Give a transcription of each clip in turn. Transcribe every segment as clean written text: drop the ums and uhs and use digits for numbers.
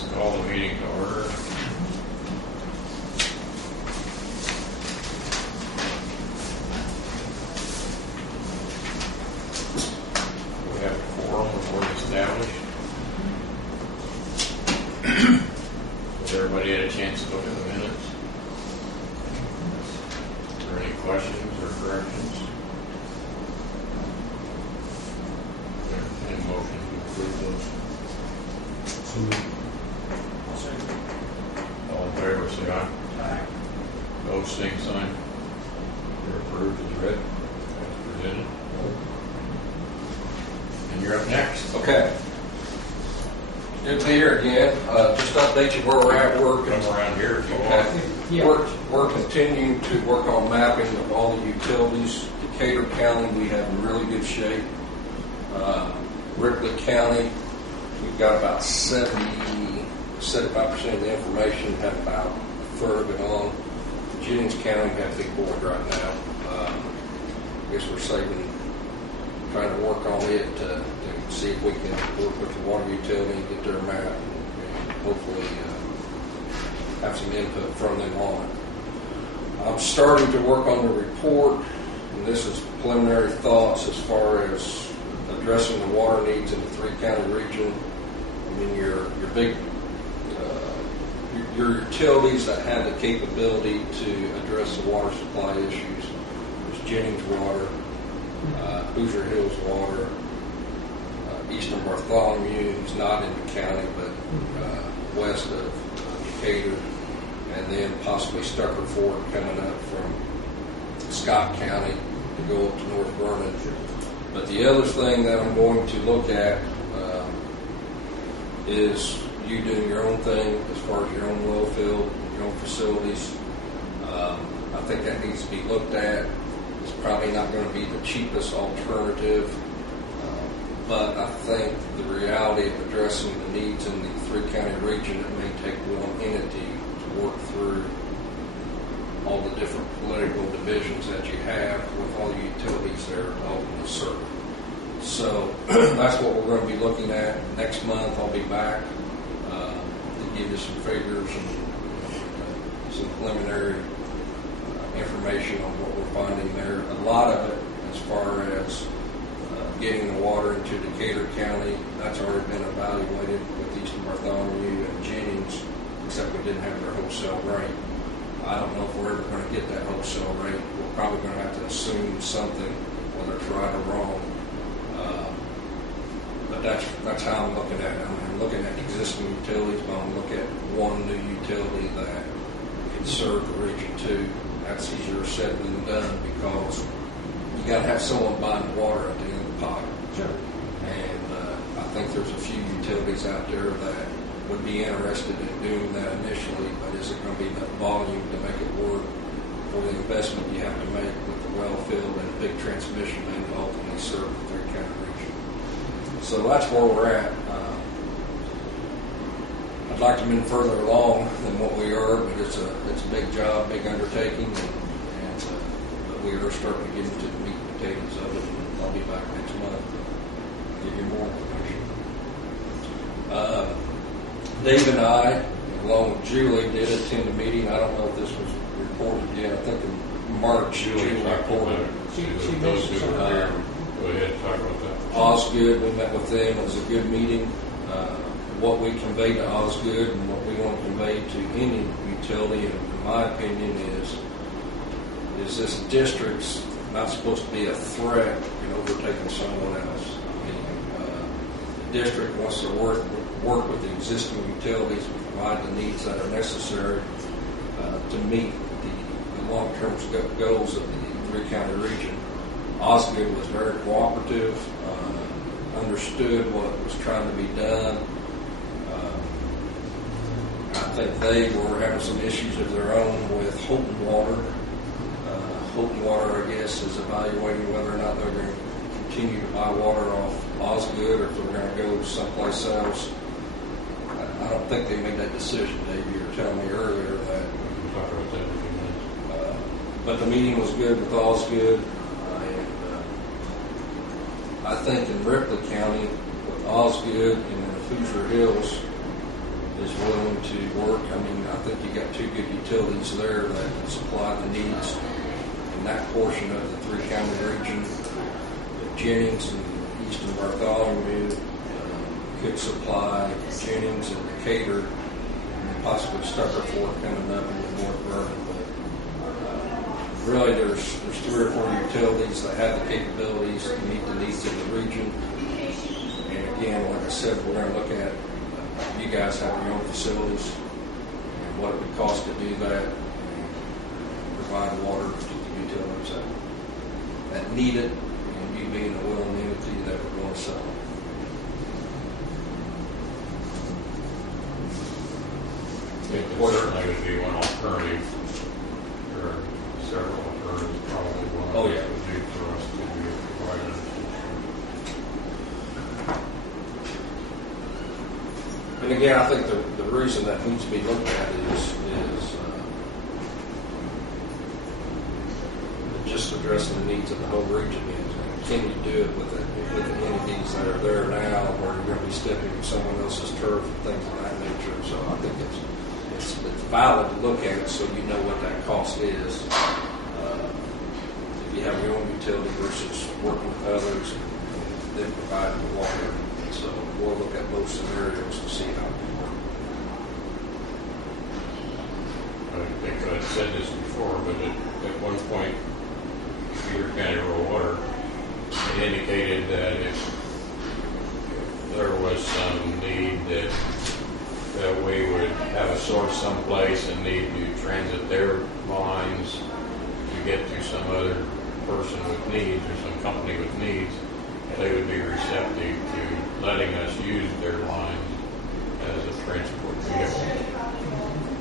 Let's call the meeting to order. We have a quorum before established. Has everybody had a chance to look at the minutes? Are there any questions or corrections? Any motion to approve those? All in favor, say aye. Aye. Opposed, same sign. You're approved as read, as presented. And you're up next. Okay. Good to be here again. Just to update you where we're at working. Come around here if you want. Okay. Yeah. We're continuing to work on mapping of all the utilities. Decatur County, we have in really good shape. Ripley County, we've got about 75% of the information, have about a third of it on. Jennings County, we have a big board right now. I guess we're trying to work on it to see if we can work with the water utility and get their map and hopefully have some input from them on it. I'm starting to work on the report, and this is preliminary thoughts as far as addressing the water needs in the three-county region. I mean, your big your utilities that have the capability to address the water supply issues. There's Jennings Water, Hoosier Hills Water, Eastern Bartholomew is not in the county, but west of Decatur, and then possibly Stucker Fork coming up from Scott County to go up to North Vernon. But the other thing that I'm going to look at is you doing your own thing as far as your own well field, your own facilities. I think that needs to be looked at. It's probably not going to be the cheapest alternative, but I think the reality of addressing the needs in the three-county region, it may take one entity to work through all the different political divisions that you have with all the utilities that are ultimately served. So that's what we're going to be looking at. Next month I'll be back to give you some figures and some preliminary information on what we're finding there. A lot of it, as far as getting the water into Decatur County, that's already been evaluated with Eastern Bartholomew and Jennings, except we didn't have their wholesale rate. I don't know if we're ever going to get that wholesale rate. We're probably going to have to assume something, whether it's right or wrong. But that's how I'm looking at it. I'm looking at existing utilities, but I'm looking at one new utility that can serve the region too. That's easier said than done because you got to have someone buying the water at the end of the pipe. Sure. And I think there's a few utilities out there that would be interested in doing that initially, but is it going to be enough volume to make it work for the investment you have to make with the well field and big transmission main to ultimately serve the three-county region? So that's where we're at. I'd like to move further along than what we are, but it's a big job, big undertaking, but we are starting to get into the meat and potatoes of it. And I'll be back next month to give you more information. Dave and I, along with Julie, did attend a meeting. I don't know if this was reported yet. I think in March, Julie reported. She mentioned something. Go ahead and talk about that. Osgood, we met with them. It was a good meeting. What we conveyed to Osgood and what we want to convey to any utility, in my opinion, is this district's not supposed to be a threat in overtaking someone else. I mean, the district wants to work with the existing utilities and provide the needs that are necessary to meet the long-term goals of the three-county region. Osgood was very cooperative, understood what was trying to be done. I think they were having some issues of their own with Houghton Water. Houghton Water, I guess, is evaluating whether or not they're going to continue to buy water off Osgood or if they're going to go someplace else. I don't think they made that decision, Dave. You were telling me earlier that. We'll talk about that in a few minutes. But the meeting was good with Osgood. I think in Ripley County with Osgood and in the Hoosier Hills, is willing to work. I mean, I think you got two good utilities there that can supply the needs in that portion of the three-county region. Jennings and eastern Bartholomew could supply Jennings and Decatur, and possibly Stucker Fork coming up in North Vernon. But really, there's 3 or 4 utilities that have the capabilities to meet the needs of the region. And again, like I said, we're going to look at you guys have your own facilities and what it would cost to do that, and provide water to the utilities that need it, and you being a willing entity that would want to sell it. It certainly would be one alternative. There are several alternatives, probably one Oh, that yeah. would do for us to be provided. And again, I think the reason that needs to be looked at is just addressing the needs of the whole region. Can you do it with the entities that are there now, or you're going to be stepping on someone else's turf and things of that nature? So I think it's valid to look at it so you know what that cost is. If you have your own utility versus working with others, then providing the water. So we'll look at both scenarios to see how it works. I think I said this before, but at one point, Peter County Rural Water, it indicated that if there was some need that we would have a source someplace and need to transit their lines to get to some other person with needs or some company with needs, they would be receptive to letting us use their lines as a transport vehicle.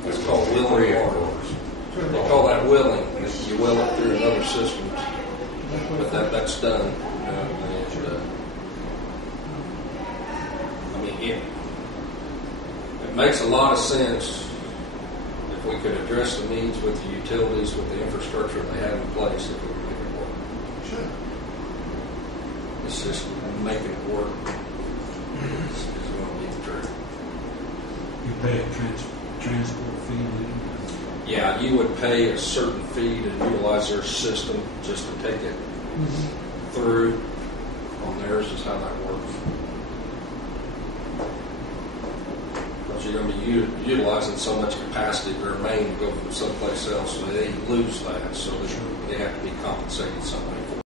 It's called willing water. They call that willing. If you will it through another system, but that's done. I mean, it makes a lot of sense if we could address the needs with the utilities, with the infrastructure they have in place, if we could make it work. Sure. It's just making it work is going to be the trick. You pay a transport fee, then? Yeah, you would pay a certain fee to utilize their system just to take it through on theirs is how that works. Because you're going to be utilizing so much capacity of their main to go from someplace else, so they lose that, so they have to be compensated some way for it.